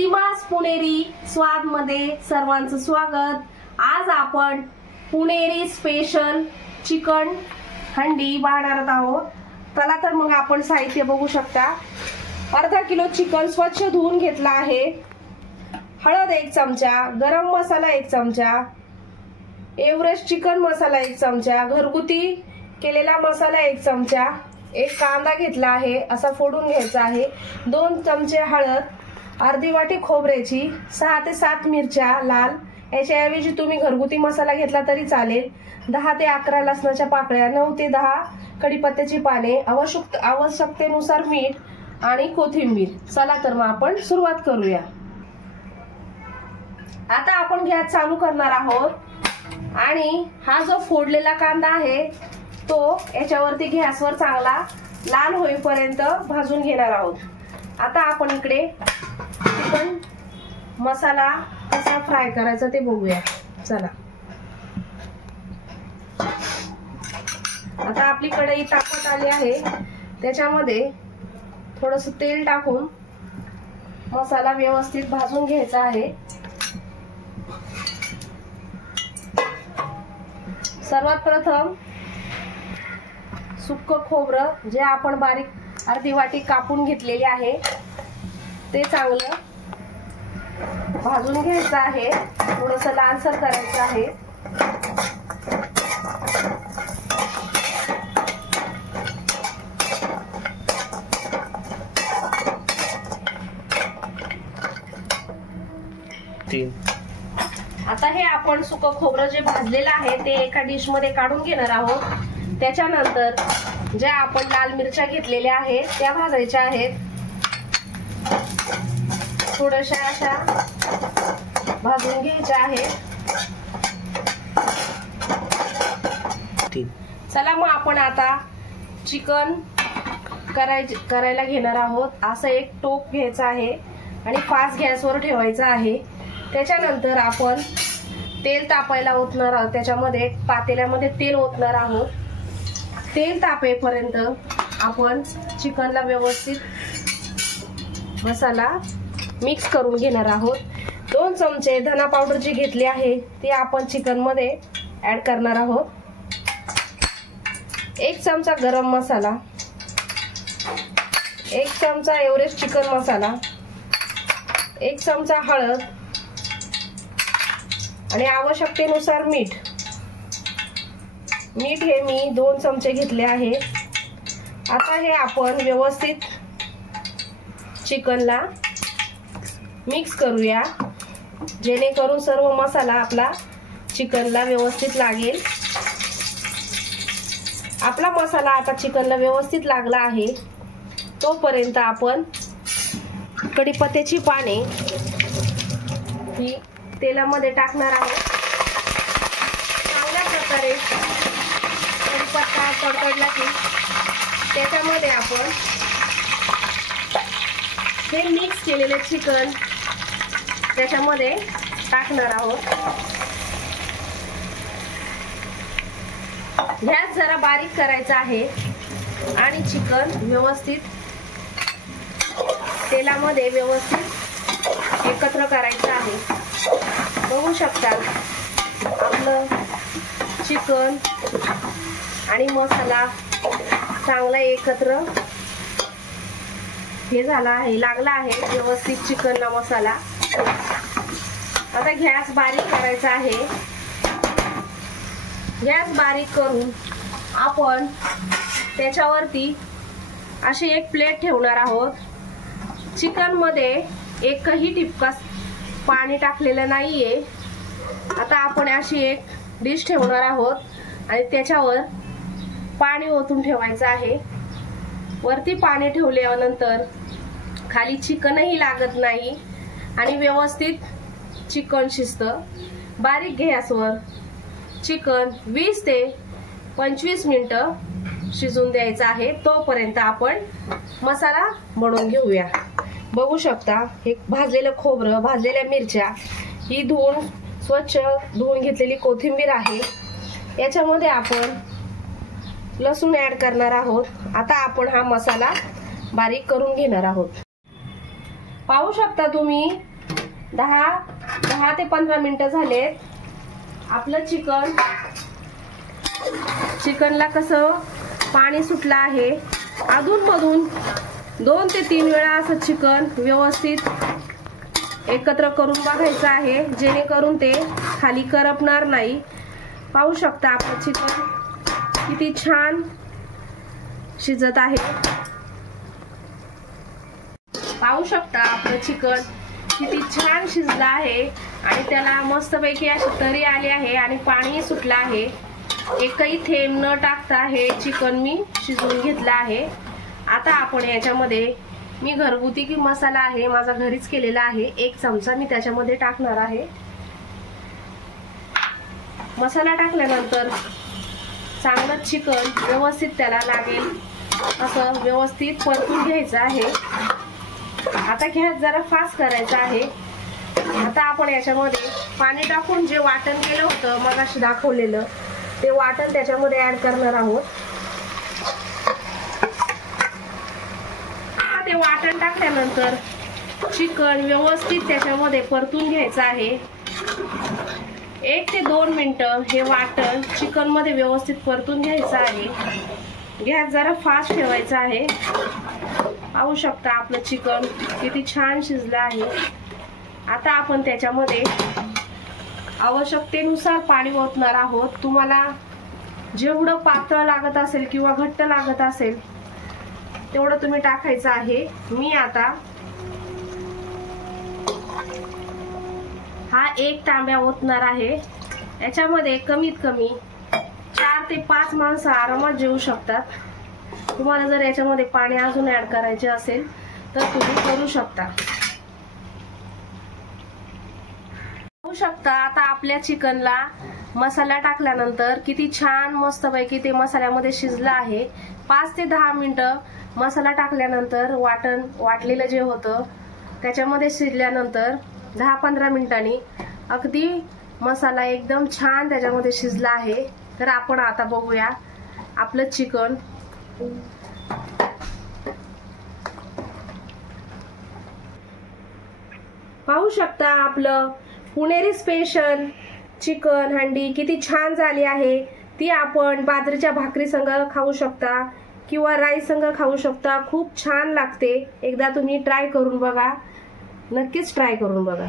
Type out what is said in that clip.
सीमास पुणेरी स्वाद मध्ये सर्वांचं स्वागत। आज आपण पुणेरी स्पेशल चिकन हंडी बनवणार आहोत। चला तर मग आपण साहित्य बघू शकता। अर्धा किलो चिकन स्वच्छ धुवून घेतला आहे। हळद 1 चमचा, गरम मसाला 1 चमचा, एव्हरेस्ट चिकन मसाला 1 चमचा, घरगुती केलेला मसाला 1 चमचा, एक कांदा घेतला आहे असा फोडून घ्यायचा आहे, 2 चमचे हळद, अर्धी वाटी खोबऱ्याची, 6 ते 7 मिरच्या लाल, याच्याऐवजी तुम्ही घरगुती मसाला घेतला तरी चालेल, 10 ते 11 लसणाच्या पाकळ्या, 9 ते 10 कढीपत्त्याची पाने, आवश्यकतेनुसार मीठ आणि कोथिंबीर। चला तर मग आपण सुरुवात करूया। आता आपण गॅस चालू करणार आहोत आणि हा जो फोडलेला कांदा आहे तो याच्यावरती गॅसवर चांगला लाल होईपर्यंत भाजून घेणार आहोत। आता आपण इकडे चिकन मसाला कसा फ्राय करायचा ते बघूया। चला आता आपली कढई तापत आली आहे, त्याच्यामध्ये थोडस तेल टाकून मसाला व्यवस्थित भाजून घ्यायचा आहे। सर्वात प्रथम सुक्क खोबरं जे आपण बारीक अर्धी वाटी कापून घेतलेले आहे ते चांगलं भाजून घ्यायचं आहे, थोडस लालसर करायचं आहे। आता हे आपण सुक्क खोबरं जे भाजलेलं आहे ते एका डिश मध्ये काढून घेणार आहोत। त्याच्यानंतर ज्या आपण लाल मिरच्या घेतलेल्या आहेत त्या भाजायच्या आहेत, थोड्याशा अशा भाजून घ्यायच्या आहेत। चला मग आपण आता चिकन करायला घेणार आहोत। असं एक टोप घ्यायचा आहे आणि फास्ट गॅसवर ठेवायचा आहे। त्याच्यानंतर आपण तेल तापायला ओतणार आहोत, त्याच्यामध्ये पातेल्यामध्ये तेल ओतणार आहोत। तेल तापेपर्यंत आपण चिकनला व्यवस्थित मसाला मिक्स करून घेणार आहोत। 2 चमचे धना पावडर जी घेतली आहे ती आपण चिकन मध्ये ऍड करणार आहोत। 1 चमचा गरम मसाला, 1 चमचा एव्हरेस्ट चिकन मसाला, 1 चमचा हळद आणि आवश्यकतेनुसार मीठ हे मी 2 चमचे घेतले आहे। आता हे आपण व्यवस्थित चिकनला मिक्स करूया, जेणेकरून सर्व मसाला आपला चिकनला व्यवस्थित लागेल। आपला मसाला आता चिकनला व्यवस्थित लागला आहे, तोपर्यंत आपण कढीपत्त्याची पाने ही तेलामध्ये टाकणार आहोत। चांगल्या प्रकारे कढीपत्ता तडतडला की त्याच्यामध्ये आपण हे मिक्स केलेले चिकन त्याच्यामध्ये टाकणार आहोत। गॅस जरा बारीक करायचा आहे आणि चिकन व्यवस्थित तेलामध्ये व्यवस्थित एकत्र करायचं आहे। बघू शकता आपलं चिकन आणि मसाला चांगला एकत्र हे झाला आहे, लागला आहे व्यवस्थित चिकनला मसाला। आता गॅस बारीक करायचा आहे। गॅस बारीक करून आपण त्याच्यावरती अशी एक प्लेट ठेवणार आहोत। चिकन मध्ये एकही टिपका पाणी टाकलेलं नाहीये। आता आपण अशी एक डिश ठेवणार आहोत आणि त्याच्यावर पाणी ओतून ठेवायचं आहे। वरती पाणी ठेवल्यानंतर खाली चिकनही लागत नाही आणि व्यवस्थित चिकन शिजतं। बारीक गॅसवर चिकन 20 ते 25 मिनिटं शिजून द्यायचं आहे, तोपर्यंत आपण मसाला बनवून घेऊया। बघू शकता हे भाजलेलं खोबरं, भाजलेल्या मिरच्या, ही स्वच्छ धुवून घेतलेली कोथिंबीर आहे। याच्यामध्ये आपण लसूण ऍड करणार आहोत। आता आपण हा मसाला बारीक करून घेणार आहोत। पाहू शकता तुम्ही 10 ते 15 मिनिटं झालेत. आपलं चिकनला कसं पाणी सुटलं आहे. अधूनमधून 2 ते 3 वेळा असं चिकन व्यवस्थित एकत्र करून बघायचं आहे, जेणेकरून ते खाली करपणार नाही. पाहू शकता आपलं चिकन किती छान शिजत आहे. पाहू शकता आपलं चिकन किती छान शिजलं आहे आणि त्याला मस्तपैकी अशी तरी आली आहे आणि पाणी सुटलं आहे. एकही थेंब न टाकता हे चिकन मी शिजवून घेतलं आहे. आता आपण याच्यामध्ये मी घरगुती मसाला आहे माझा घरीच केलेला आहे, 1 चमचा मी त्याच्यामध्ये टाकणार आहे. मसाला टाकल्यानंतर चांगलं चिकन व्यवस्थित त्याला लागेल असं व्यवस्थित परतून घ्यायचं आहे. आता गॅस जरा फास्ट करायचा आहे. आता आपण याच्यामध्ये पाणी टाकून जे वाटण केलं होतं मगाशी दाखवलेलं ते वाटण त्याच्यामध्ये ऍड करणार आहोत. आता ते वाटण टाकल्यानंतर चिकन व्यवस्थित त्याच्यामध्ये परतून घ्यायचं आहे. 1 ते 2 मिनिटं हे वाटण चिकन मध्ये व्यवस्थित परतून घ्यायचं आहे. गॅस जरा फास्ट ठेवायचा आहे. पाहू शकता आपलं चिकन किती छान शिजलं आहे. आता आपण त्याच्यामध्ये आवश्यकतेनुसार पाणी ओतणार आहोत. तुम्हाला जेवढं पातळ लागत असेल किंवा घट्ट लागत असेल तेवढं तुम्ही टाकायचं आहे. मी आता हा 1 तांब्या ओतणार आहे. याच्यामध्ये कमीत कमी 4 ते 5 माणसं आरामात जेवू शकतात. तुम्हाला जर याच्यामध्ये पाणी अजून ऍड करायचे असेल तर तुम्ही करू शकता. पाहू शकता आता आपल्या चिकनला मसाला टाकल्यानंतर किती छान मस्तपैकी ते मसाल्यामध्ये शिजलं आहे. 5 ते 10 मिनिटं मसाला टाकल्यानंतर वाटलेलं जे होतं त्याच्यामध्ये शिजल्यानंतर 10-15 मिनिटांनी अगदी मसाला एकदम छान त्याच्यामध्ये शिजला आहे. तर आपण आता बघूया आपलं चिकन. पाहू शकता आपलं पुणेरी स्पेशल चिकन हंडी किती छान झाली आहे. ती आपण बाजरीच्या भाकरी संग खाऊ शकता किंवा राईस संग खाऊ शकता. खूप छान लागते. एकदा तुम्ही ट्राय करून बघा, नक्कीच ट्राय करून बघा.